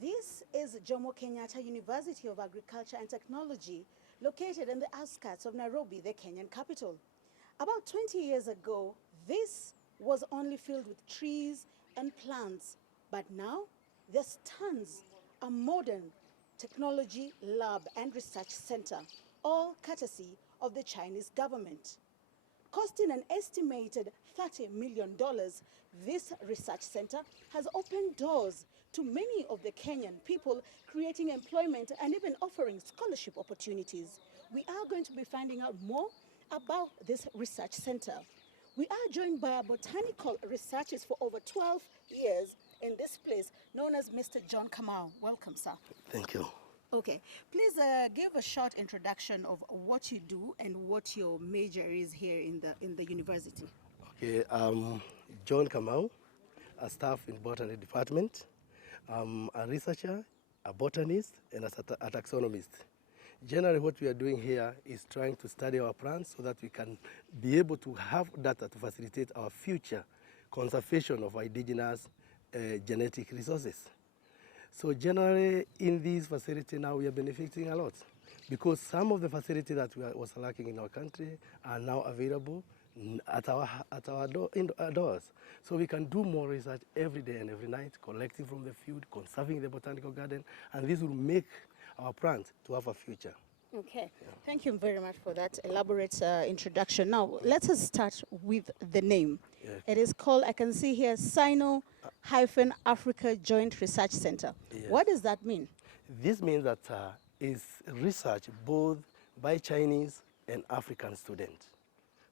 This is Jomo Kenyatta University of Agriculture and Technology, located in the outskirts of Nairobi, the Kenyan capital. About 20 years ago, this was only filled with trees and plants, but now there's tons, a modern technology lab and research center, all courtesy of the Chinese government. Costing an estimated $30 million, this research center has opened doors to many of the Kenyan people, creating employment and even offering scholarship opportunities. We are going to be finding out more about this research center. We are joined by a botanical researcher for over 12 years in this place, known as Mr. John Kamau. Welcome, sir. Thank you. Okay, please give a short introduction of what you do and what your major is here in the university. Okay, John Kamau, a staff in botany department. I'm a researcher, a botanist, and a taxonomist. Generally, what we are doing here is trying to study our plants so that we can be able to have data to facilitate our future conservation of our indigenous genetic resources. So generally, in this facility now, we are benefiting a lot because some of the facilities that was lacking in our country are now available at our doors. So we can do more research every day and every night, collecting from the field, conserving the botanical garden, and this will make our plants to have a future. Okay, yeah. Thank you very much for that elaborate introduction. Now, let us start with the name. Yeah. It is called, I can see here, Sino-Africa Joint Research Center. Yes. What does that mean? This means that it's research both by Chinese and African students.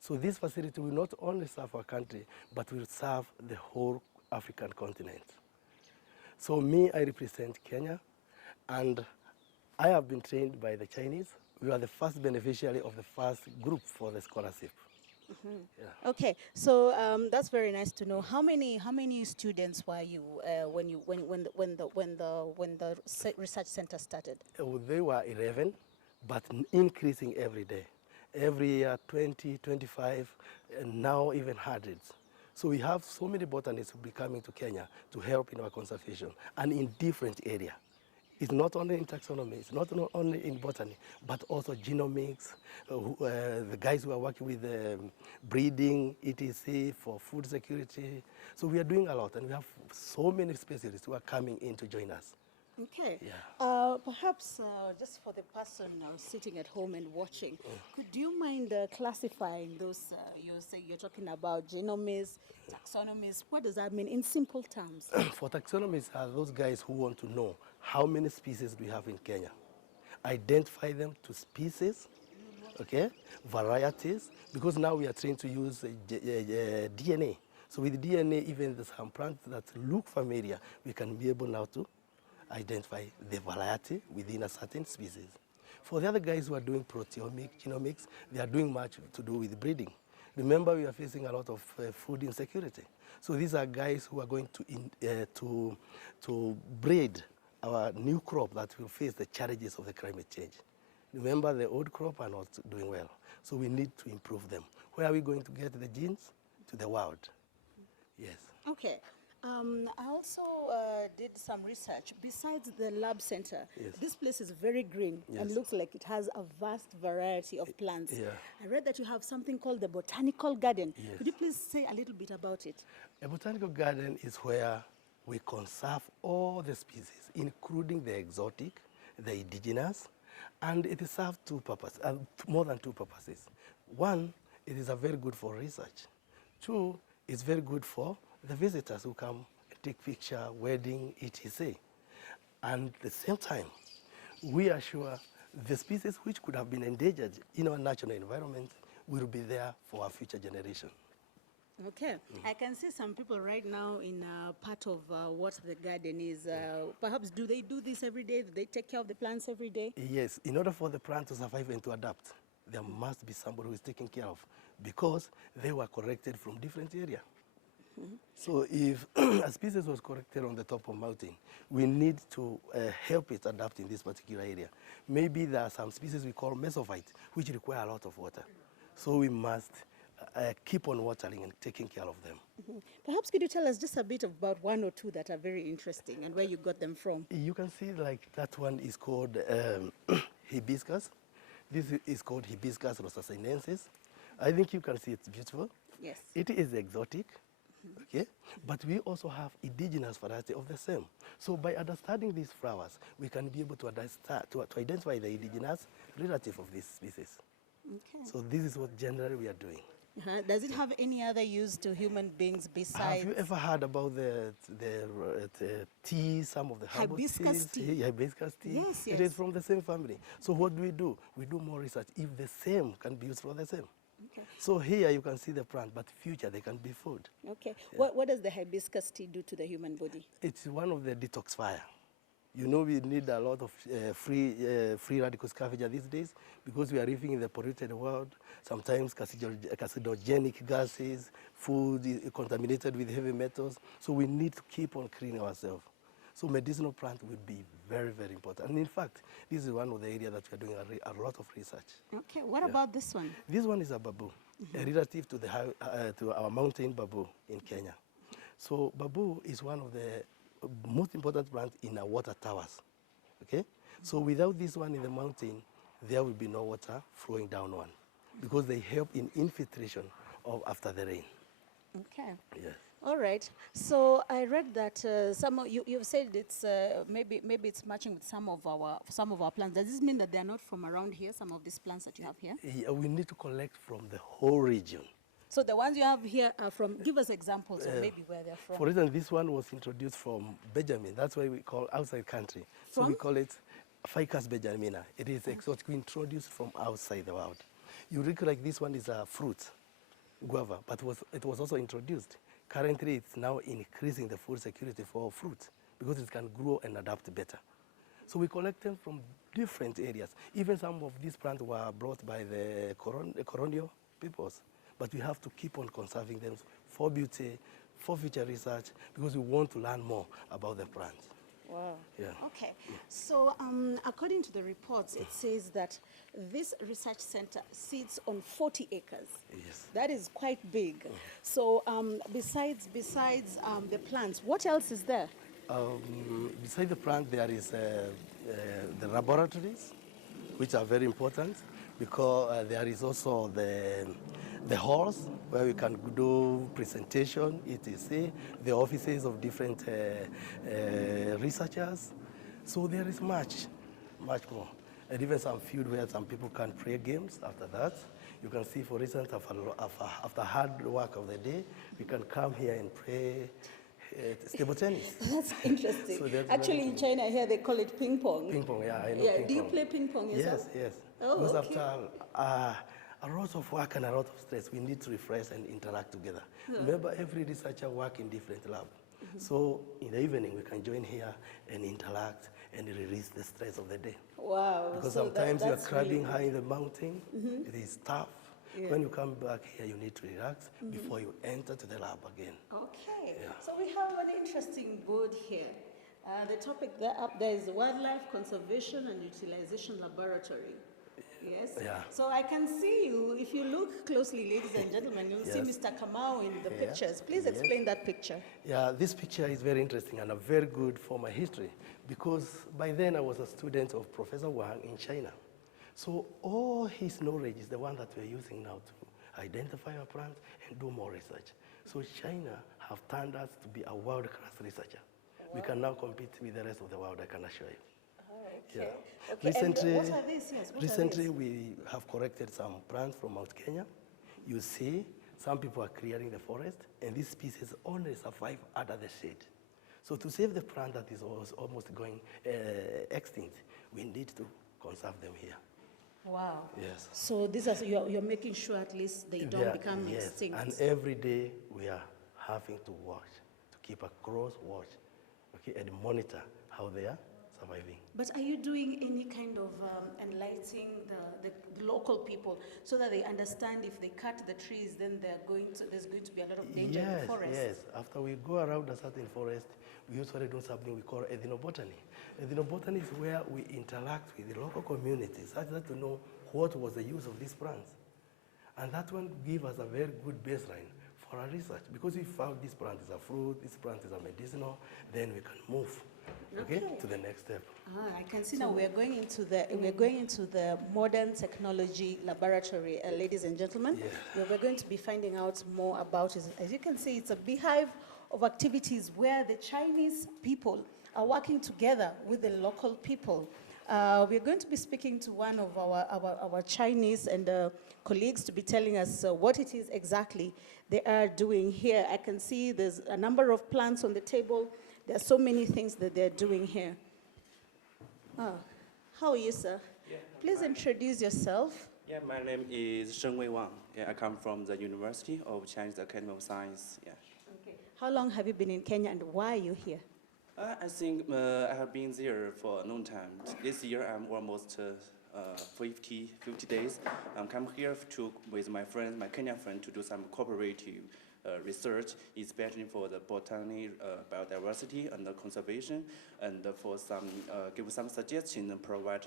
So this facility will not only serve our country, but will serve the whole African continent. So me, I represent Kenya, and I have been trained by the Chinese. We are the first beneficiary of the first group for the scholarship. Mm-hmm. Yeah. Okay, so that's very nice to know. How many students were you when the research center started? They were 11, but increasing every day. Every year, 20, 25, and now even hundreds. So we have so many botanists who will be coming to Kenya to help in our conservation and in different areas. It's not only in taxonomy, it's not only in botany, but also genomics, the guys who are working with breeding, etc., for food security. So we are doing a lot, and we have so many specialists who are coming in to join us. Okay. Yeah. Perhaps just for the person sitting at home and watching, could you mind classifying those, you're talking about genomists, taxonomists, what does that mean in simple terms? For taxonomists are those guys who want to know how many species do we have in Kenya. Identify them to species, okay, varieties, because now we are trained to use DNA. So with DNA, even some plants that look familiar, we can be able now to identify the variety within a certain species. For the other guys who are doing proteomics, genomics, they are doing much to do with breeding. Remember, we are facing a lot of food insecurity. So these are guys who are going to breed our new crop that will face the challenges of the climate change. Remember, the old crop are not doing well. So we need to improve them. Where are we going to get the genes? To the wild. Yes. Okay. I also did some research. Besides the lab center, yes, this place is very green, yes, and looks like it has a vast variety of plants. Yeah. I read that you have something called the Botanical Garden. Yes. Could you please say a little bit about it? A botanical garden is where we conserve all the species, including the exotic, the indigenous, and it serves more than two purposes. One, it is very good for research. Two, it's very good for the visitors who come take picture, wedding, etc. And at the same time, we are sure the species which could have been endangered in our natural environment will be there for our future generation. Okay. I can see some people right now in part of what the garden is. Perhaps do they do this every day? Do they take care of the plants every day? Yes. In order for the plant to survive and to adapt, there must be somebody who is taking care of, because they were collected from different areas. So if a species was collected on the top of a mountain, we need to help it adapt in this particular area. Maybe there are some species we call mesophytes, which require a lot of water. So we must keep on watering and taking care of them. Perhaps could you tell us just a bit about one or two that are very interesting and where you got them from? You can see like that one is called hibiscus. This is called Hibiscus rosasinensis. I think you can see it's beautiful. Yes. It is exotic, okay? But we also have indigenous variety of the same. So by understanding these flowers, we can be able to identify the indigenous relative of this species. Okay. So this is what generally we are doing. Does it have any other use to human beings besides? Have you ever heard about the tea, some of the herbal Hibiscus teas? tea. Yeah, hibiscus tea. Yes, It is from the same family. So what do? We do more research if the same can be used for the same. Okay. So here you can see the plant, but future they can be food. Okay. Yeah. What does the hibiscus tea do to the human body? It's one of the detoxifier. You know, we need a lot of free radical scavenger these days because we are living in the polluted world. Sometimes carcinogenic gases, food is contaminated with heavy metals. So we need to keep on cleaning ourselves. So medicinal plant will be very, very important. And in fact, this is one of the areas that we are doing a lot of research. Okay, what about this one? This one is a babu, a relative to our mountain babu in Kenya. So babu is one of the most important plants in our water towers. Okay? So without this one in the mountain, there will be no water flowing down one because they help in infiltration after the rain. Okay. Yes. All right. So I read that you've said it's maybe it's matching with some of our plants. Does this mean that they are not from around here? Some of these plants that you have here? Yeah, we need to collect from the whole region. So the ones you have here are from. Give us examples of maybe where they're from. For instance, this one was introduced from Benjamin. That's why we call outside country. So we call it Ficus benjamina. It is exotic, introduced from outside the world. You recollect this one is a fruit, guava, but it was also introduced. Currently, it's now increasing the food security for fruit because it can grow and adapt better. So we collect them from different areas. Even some of these plants were brought by the colonial peoples. But we have to keep on conserving them for beauty, for future research, because we want to learn more about the plants. Wow. Yeah. Okay. So according to the reports, it says that this research center sits on 40 acres. Yes. That is quite big. So besides the plants, what else is there? Beside the plant, there is the laboratories, which are very important, because there is also the halls where we can do presentation, etc., the offices of different researchers. So there is much more. And even some field where some people can play games after that. You can see, for instance, after hard work of the day, we can come here and play table tennis. That's interesting. So actually, in China here, they call it ping pong. Ping pong, yeah, I know ping Do you pong. play ping pong yourself? Yes. Oh, because okay. after a lot of work and a lot of stress, we need to refresh and interact together. Remember, every researcher works in different labs. So in the evening, we can join here and interact and release the stress of the day. Wow. Because so sometimes you are that's climbing really high in the mountain, it is tough. Yeah. When you come back here, you need to relax before you enter to the lab again. Okay. Yeah. So we have an interesting board here. The topic up there is Wildlife Conservation and Utilization Laboratory. Yes. Yeah. So I can see you, if you look closely, ladies and gentlemen, you'll see Yes. Mr. Kamau in the Yeah. pictures. Please Yes. explain that picture. Yeah, this picture is very interesting and very good for my history because by then I was a student of Professor Wang in China. So all his knowledge is the one that we're using now to identify our plants and do more research. So China have turned us to be a world-class researcher. Wow. We can now compete with the rest of the world, I can assure you. Okay. Yeah. Okay. Recently, and what are these? Yes. What recently are these? we have collected some plants from Mount Kenya. You see, some people are clearing the forest, and these species only survive under the shade. So to save the plant that is almost going extinct, we need to conserve them here. Wow. Yes. So these are you're making sure at least they don't become extinct. And every day we are having to watch, to keep a close watch, okay, and monitor how they are surviving. But are you doing any kind of enlightening the local people so that they understand if they cut the trees, then there's going to be a lot of danger in the forest? Yes. After we go around a certain forest, we usually do something we call ethnobotany. Ethnobotany is where we interact with the local communities, such that to know what was the use of these plants. And that one give us a very good baseline for our research, because we found this plant is a fruit, this plant is a medicinal, then we can move, okay, to the next step. I can see now we're going into the modern technology laboratory, ladies and gentlemen. Yeah. Where we're going to be finding out more about it. As you can see, it's a beehive of activities where the Chinese people are working together with the local people. We're going to be speaking to one of our Chinese and colleagues to be telling us what it is exactly they are doing here. I can see there's a number of plants on the table. There are so many things that they're doing here. How are you, sir? Yeah, Please introduce yourself. Yeah, my name is Shengwei Wang. Yeah, I come from the University of Chinese Academy of Science. Yeah. Okay. How long have you been in Kenya and why are you here? I think I have been there for a long time. This year I'm almost 50 days. I'm come here with my friends, my Kenyan friend, to do some cooperative research, especially for the botany, biodiversity and the conservation, and for some give some suggestions and provide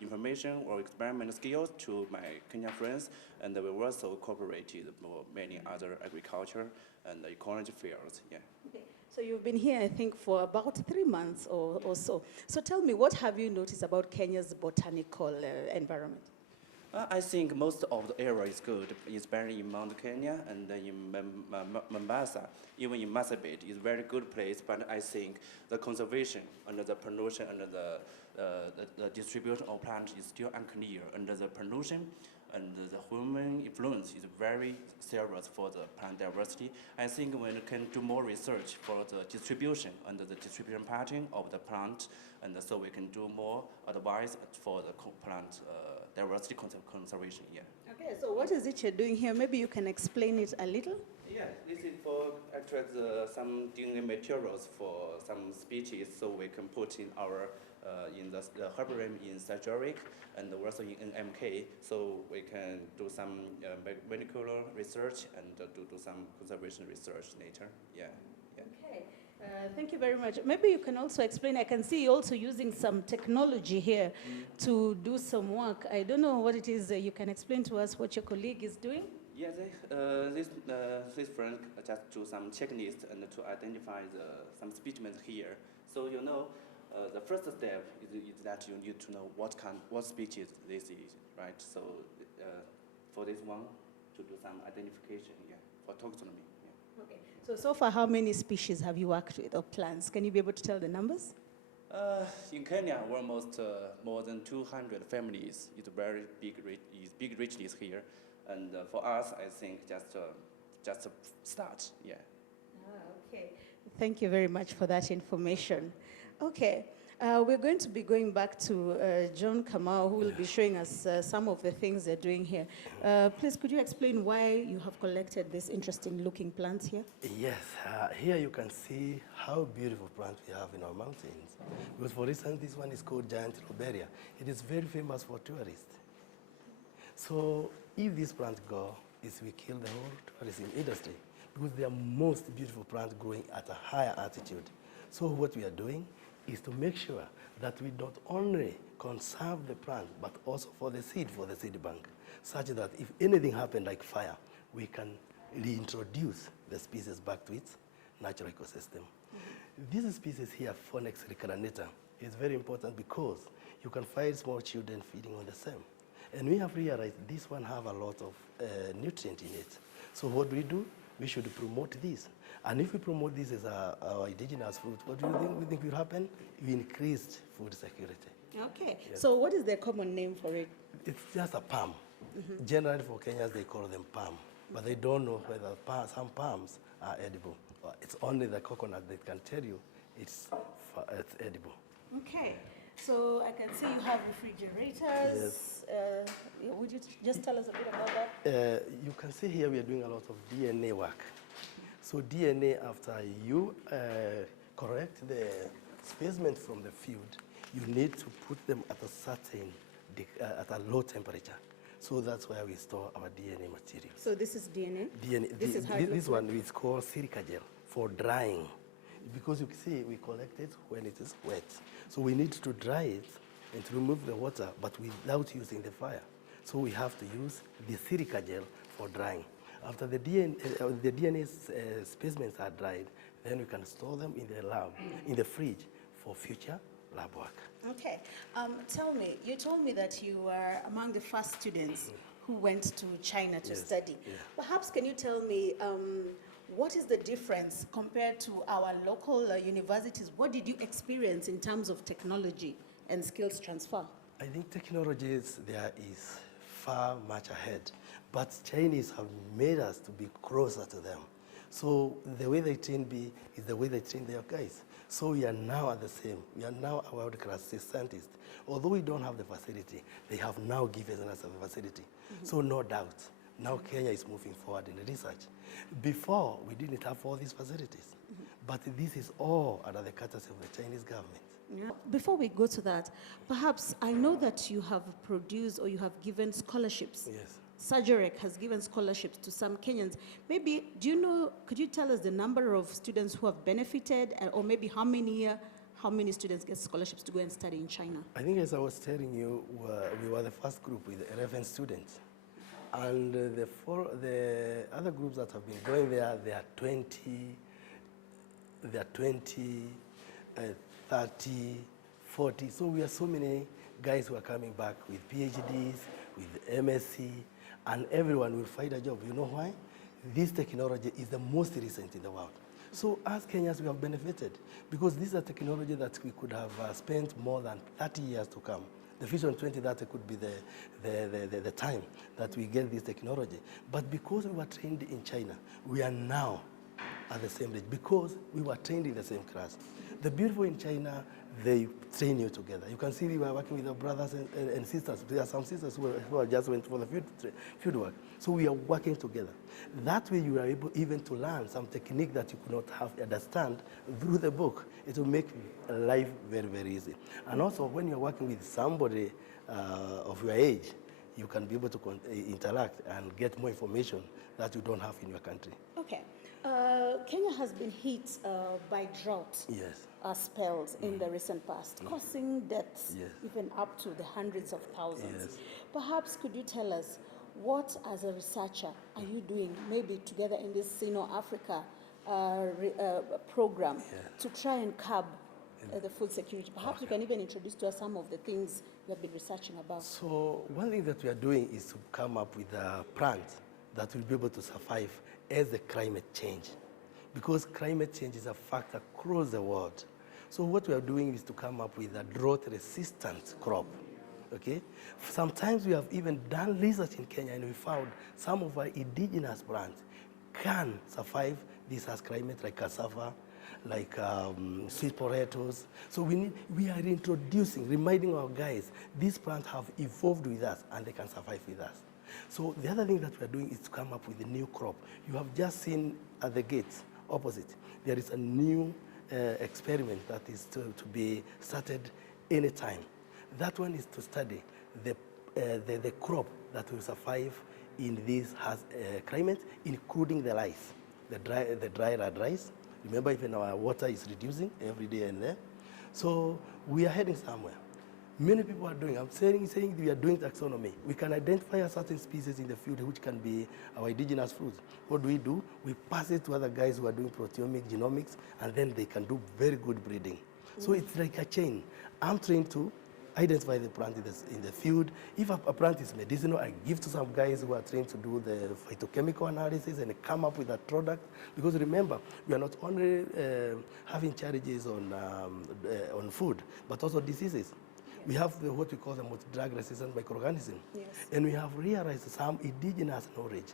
information or experiment skills to my Kenyan friends, and we also cooperated for many other agriculture and ecology fields. Yeah. Okay. So you've been here, I think, for about 3 months or so. So tell me, what have you noticed about Kenya's botanical environment? I think most of the area is good, especially in Mount Kenya and in Mombasa. Even in Marsabit, it's a very good place, but I think the conservation and the pollution and the distribution of plants is still unclear. And the pollution and the human influence is very serious for the plant diversity. I think we can do more research for the distribution and the distribution pattern of the plant, and so we can do more advice for the plant diversity conservation. Yeah. Okay, so what is it you're doing here? Maybe you can explain it a little. Yeah, this is for actually some DNA materials for some species, so we can put in our in the herbarium in Sajoric and also in NMK, so we can do some molecular research and do some conservation research later. Yeah. Yeah. Okay. Thank you very much. Maybe you can also explain. I can see you also using some technology here to do some work. I don't know what it is. You can explain to us what your colleague is doing? Yeah, this friend just do some checklist and to identify some specimens here. So the first step is that you need to know what species this is, right? So for this one, to do some identification, yeah, for taxonomy. Yeah. Okay. So far, how many species have you worked with or plants? Can you be able to tell the numbers? In Kenya, almost more than 200 families. It's very big richness here, and for us, I think just a start. Yeah. Okay. Thank you very much for that information. Okay. We're going to be going back to John Kamau, who will be showing us some of the things they're doing here. Please, could you explain why you have collected these interesting-looking plants here? Yes, here you can see how beautiful plants we have in our mountains. Because, for instance, this one is called giant lobelia. It is very famous for tourists. So, if these plants go, we kill the whole tourism industry, because they are most beautiful plants growing at a higher altitude. So, what we are doing is to make sure that we not only conserve the plant, but also for the seed bank, such that if anything happened like fire, we can reintroduce the species back to its natural ecosystem. This species here, Phonex recranata, is very important because you can find small children feeding on the same. And we have realized this one have a lot of nutrient in it. So what do? We should promote this. And if we promote this as our indigenous food, what do you think will happen? We increased food security. Okay. Yes. So what is the common name for it? It's just a palm. Generally for Kenyans, they call them palm. But they don't know whether some palms are edible. It's only the coconut that can tell you it's edible. Okay. So I can see you have refrigerators. Yes. Would you just tell us a bit about that? You can see here we are doing a lot of DNA work. So DNA, after you correct the specimen from the field, you need to put them at a certain, at a low temperature. So that's where we store our DNA material. So this is DNA? DNA. This one is called silica gel for drying. Because you see, we collect it when it is wet. So we need to dry it and to remove the water, but without using the fire. So we have to use the silica gel for drying. After the DNA specimens are dried, then we can store them in the lab, in the fridge for future lab work. Okay. Tell me, you told me that you were among the first students who went to China to study. Yeah. Perhaps can you tell me what is the difference compared to our local universities? What did you experience in terms of technology and skills transfer? I think technologies there is far much ahead, but Chinese have made us to be closer to them. So the way they train me is the way they train their guys. So we are now at the same. We are now a world-class scientists. Although we don't have the facility, they have now given us a facility. So no doubt, now Kenya is moving forward in the research. Before, we didn't have all these facilities. But this is all under the courtesy of the Chinese government. Yeah. Before we go to that, perhaps I know that you have produced or you have given scholarships. Yes. Sajorek has given scholarships to some Kenyans. Maybe, do you know, could you tell us the number of students who have benefited, or maybe how many students get scholarships to go and study in China? I think as I was telling you, we were the first group with 11 students. And the other groups that have been going there, they are 20, 30, 40. So we have so many guys who are coming back with PhDs, with MSc, and everyone will find a job. You know why? This technology is the most recent in the world. So as Kenyans, we have benefited because this is a technology that we could have spent more than 30 years to come. The Vision 2030 could be the time that we get this technology. But because we were trained in China, we are now at the same age because we were trained in the same class. The beautiful in China, they train you together. You can see we were working with our brothers and sisters. There are some sisters who just went for the field work. So we are working together. That way you are able even to learn some technique that you could not have understand through the book. It will make life very, very easy. And also when you're working with somebody of your age, you can be able to interact and get more information that you don't have in your country. Okay. Kenya has been hit by drought spells in the recent past, causing deaths even up to the hundreds of thousands. Perhaps could you tell us what, as a researcher, are you doing maybe together in this Sino-Africa program to try and curb the food security? Perhaps you can even introduce to us some of the things you have been researching about. So one thing that we are doing is to come up with a plant that will be able to survive as the climate change, because climate change is a factor across the world. So what we are doing is to come up with a drought-resistant crop, okay? Sometimes we have even done research in Kenya and we found some of our indigenous plants can survive this harsh climate, like cassava, like sweet potatoes. So we are introducing, reminding our guys, these plants have evolved with us and they can survive with us. So the other thing that we are doing is to come up with a new crop. You have just seen at the gates opposite, there is a new experiment that is to be started anytime. That one is to study the crop that will survive in this climate, including the rice, the dry rice. Remember, even our water is reducing every day and there. So we are heading somewhere. Many people are doing, I'm saying we are doing taxonomy. We can identify a certain species in the field which can be our indigenous fruits. What do? We pass it to other guys who are doing proteomics, genomics, and then they can do very good breeding. So it's like a chain. I'm trained to identify the plant in the field. If a plant is medicinal, I give to some guys who are trained to do the phytochemical analysis and come up with that product. Because remember, we are not only having challenges on food, but also diseases. We have what we call the multi-drug-resistant microorganism. And we have realized some indigenous knowledge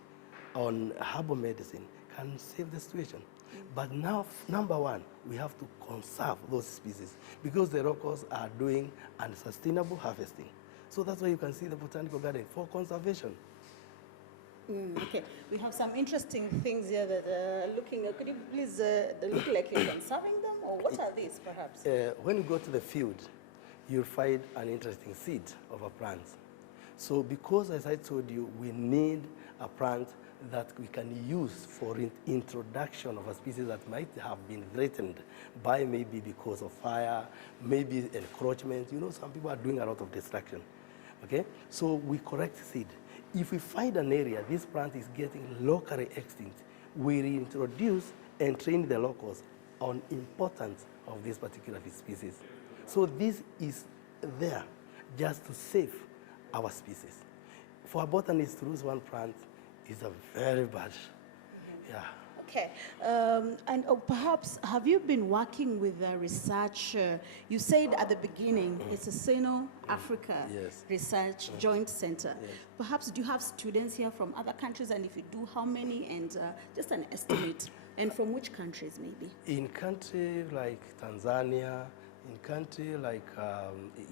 on herbal medicine can save the situation. But now, number one, we have to conserve those species because the locals are doing unsustainable harvesting. So that's why you can see the Botanical Garden for conservation. Okay, we have some interesting things here that are looking. Could you please look like you're conserving them, or what are these, perhaps? When you go to the field, you'll find an interesting seed of a plant. So because, as I told you, we need a plant that we can use for introduction of a species that might have been threatened by maybe because of fire, maybe encroachment. You know, some people are doing a lot of destruction. Okay? So we correct seed. If we find an area, this plant is getting locally extinct, we reintroduce and train the locals on importance of this particular species. So this is there just to save our species. For a botanist to lose one plant is a very bad, yeah. Okay, and perhaps have you been working with research? You said at the beginning it's a Sino-Africa Yes. Research Joint Center. Yes. Perhaps do you have students here from other countries, and if you do, how many, and just an estimate, and from which countries maybe? In countries like Tanzania, in countries like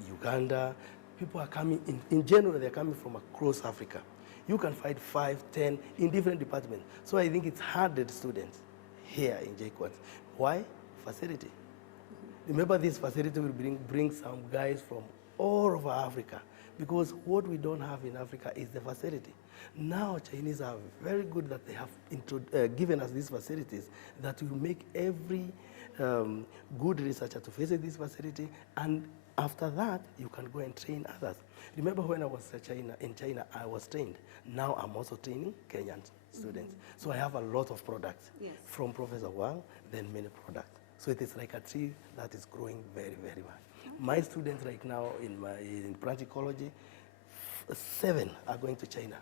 Uganda, people are coming, in general, they're coming from across Africa. You can find 5, 10 in different departments. So I think it's 100 students here in JKUAT. Why? Facility. Remember, this facility will bring some guys from all over Africa, because what we don't have in Africa is the facility. Now Chinese are very good that they have given us these facilities that will make every good researcher to visit this facility, and after that, you can go and train others. Remember when I was in China, I was trained. Now I'm also training Kenyan students. So I have a lot of products from Professor Wang, then many products. So it is like a tree that is growing very, very well. My students right now in plant ecology, 7 are going to China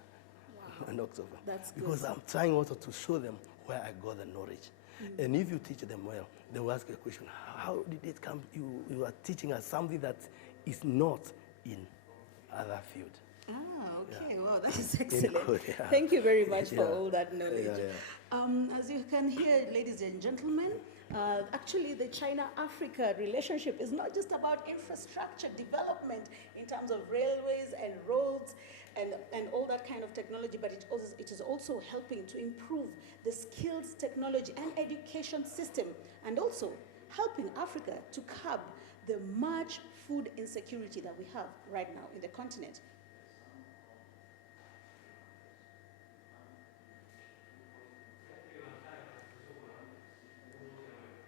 in October. That's good. Because I'm trying also to show them where I got the knowledge. And if you teach them well, they will ask you a question, how did it come? You are teaching us something that is not in other field. Ah, okay. Wow, that is excellent. Good, yeah. Thank you very much for Yeah. all that knowledge. Yeah. As you can hear, ladies and gentlemen, actually the China-Africa relationship is not just about infrastructure development in terms of railways and roads and all that kind of technology, but it is also helping to improve the skills, technology, and education system, and also helping Africa to curb the much food insecurity that we have right now in the continent.